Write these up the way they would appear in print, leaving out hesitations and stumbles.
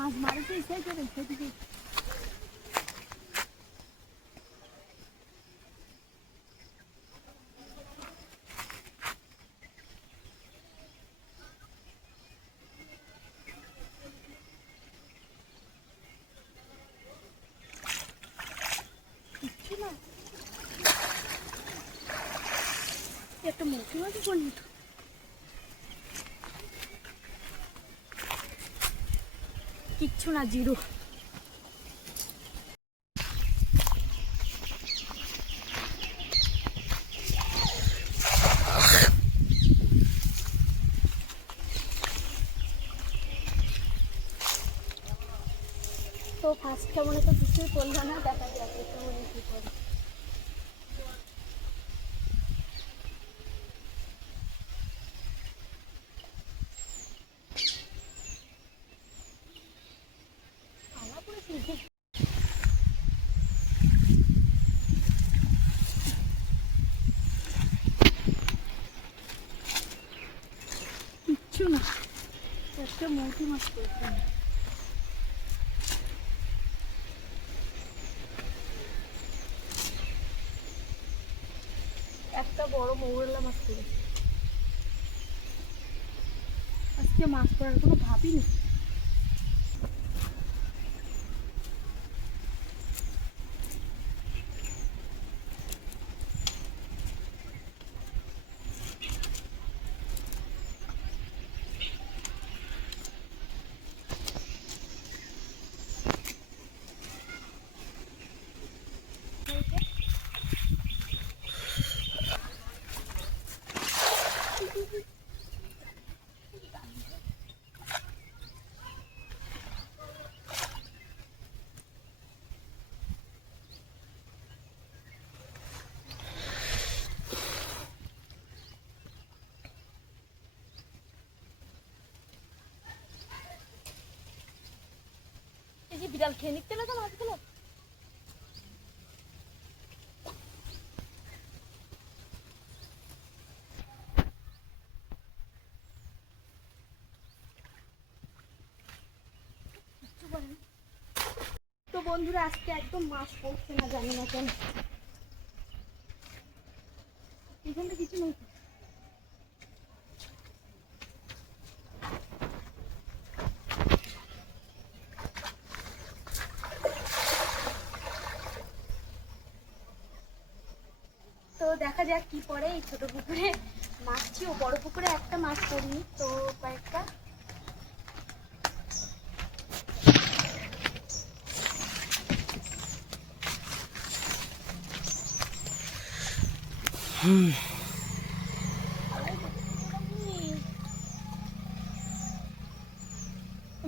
মাছ মারিছে সেই করে সেদিকে একটা মুখি মাছ পড়লি তো কিচ্ছু না, জিরো। তো ফার্স্ট কেমনে তো কিছুই করলো না, দেখা যাক কেমনে কি করে। কিচ্ছু না, একটা মৌটি মাছ করছে। একটা বড় মৌরলা মাছ করেছে। আজকে মাছ করার কোনো ভাবিনি। বিড়াল খেয়ে নিতে না তো মাছগুলো। তো বন্ধুরা আজকে একদম মাছ পড়ছে না, জানি না কেন। এখানে কিছু নেই। তো দেখা যাক কি পড়ে। এই ছোট পুকুরে মাছ ছিল, বড় পুকুরে একটা মাছ পড়িনি, তো কয়েকটা।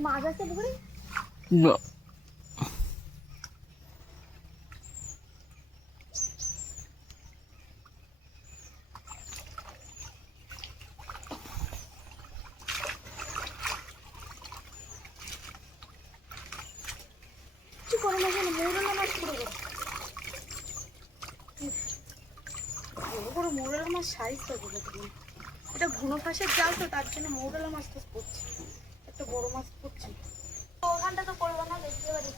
মাছ আছে পুকুরে না। মৌরলা মাছ পড়ে বড় বড় মৌরলা মাছ সাইজ করবো। এটা ঘুনো ফাঁসের জাল তো, তার জন্য মৌরলা মাছ তো পড়ছে, একটা বড় মাছ পড়ছে। তো ওখানটা তো করবো না, দেখতে পারি।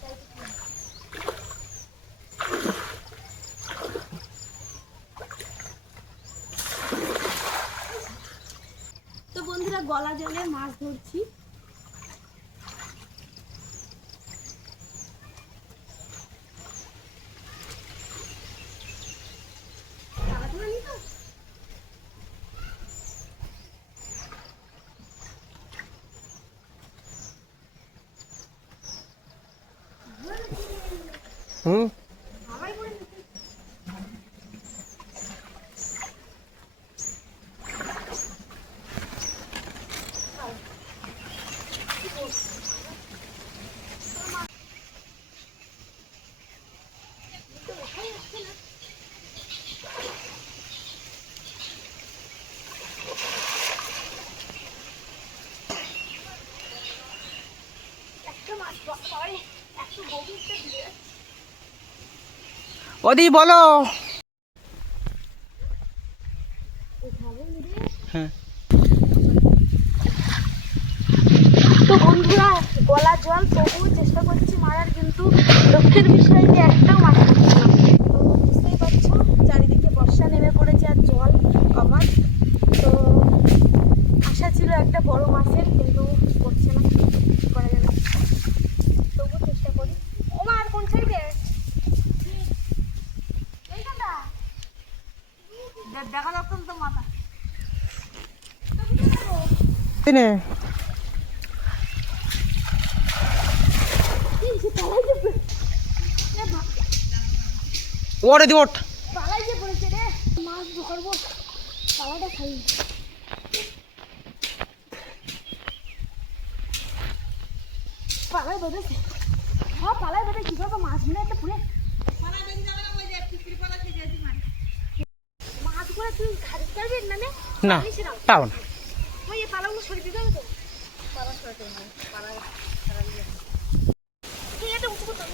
তো বন্ধুরা গলা জলে মাছ ধরছি। হুম ওদি বলো। হ্যাঁ তো বন্ধুরা গলা জল, তবুও চেষ্টা করছি মারার, কিন্তু দুঃখের বিষয় যে একটাও মাছ পড়ছে না। তো বুঝতেই পারছো চারিদিকে বর্ষা নেমে পড়েছে আর জল অবাধ। তো আশা ছিল একটা বড় মাছের, কিন্তু পড়ছে না, কি করা যাবে, তবু চেষ্টা করি। ও মা, আর কোন সাইডে এইখানটা দেখা যাচ্ছে তো মাথা দিনে ওরে দি ওঠ পালাই যে পড়েছে রে, মাছ ধরবো, পালাটা খাই। পালাই বেঁধেছে, হ্যাঁ পালাই বেঁধে কিভাবে মাছ ধরে একটা পুরে মাছ করে তুই খারিজ পারবি না? না টাউন ওই এই পালাগুলো সরিয়ে দিতে হবে তো, পালা সরাতে হবে, পালা তুই এটা উঁচু করতে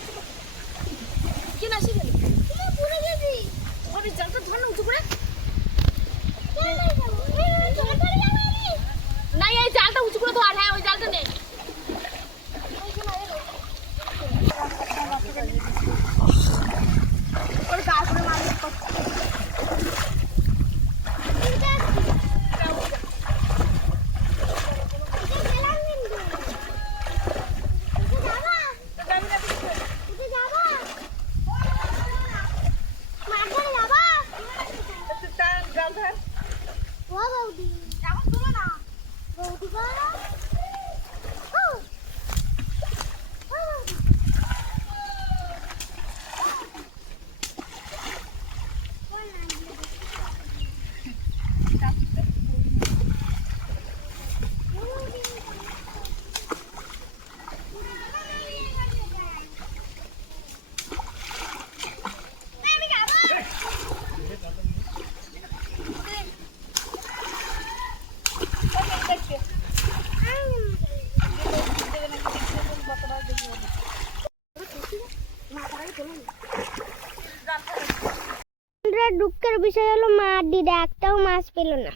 কি না শিখে পুরে গেছি ওর জালটা ধর না উঁচু করে না, এই জালটা উঁচু করে ধর। হ্যাঁ ওই জালটা নেই, ওর গা করে মালিশ করছে। দুঃখের বিষয় হলো মা দিদা একটাও মাছ পেল না।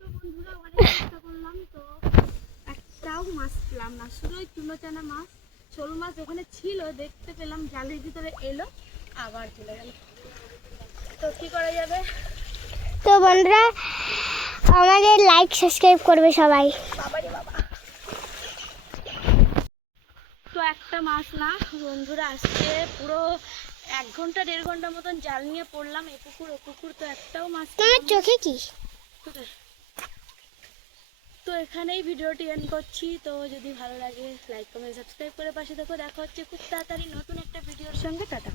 তো বন্ধুরা অনেক চেষ্টা করলাম, তো একটাও মাছ পেলাম না, শুধু ওই চুনো চানা মাছ, শোল মাছ ওখানে ছিল, দেখতে পেলাম জালের ভিতরে এলো আবার চলে গেল। তো কি করা যাবে? তো বন্ধুরা আমাদের লাইক সাবস্ক্রাইব করবে সবাই। বাবারে বাবা। তো একটা মাছ না বন্ধুরা, আজকে পুরো 1 ঘন্টা 1.5 ঘন্টা মতন জাল নিয়ে পড়লাম, এ পুকুর ও পুকুর, তো একটাও মাছ তোমার চোখে কি? কোথায়? তো এখানেই ভিডিওটি এন্ড করছি। তো যদি ভালো লাগে লাইক কমেন্ট সাবস্ক্রাইব করে পাশে থাকো। দেখা হচ্ছে খুব তাড়াতাড়ি নতুন একটা ভিডিওর সঙ্গে। টাটা।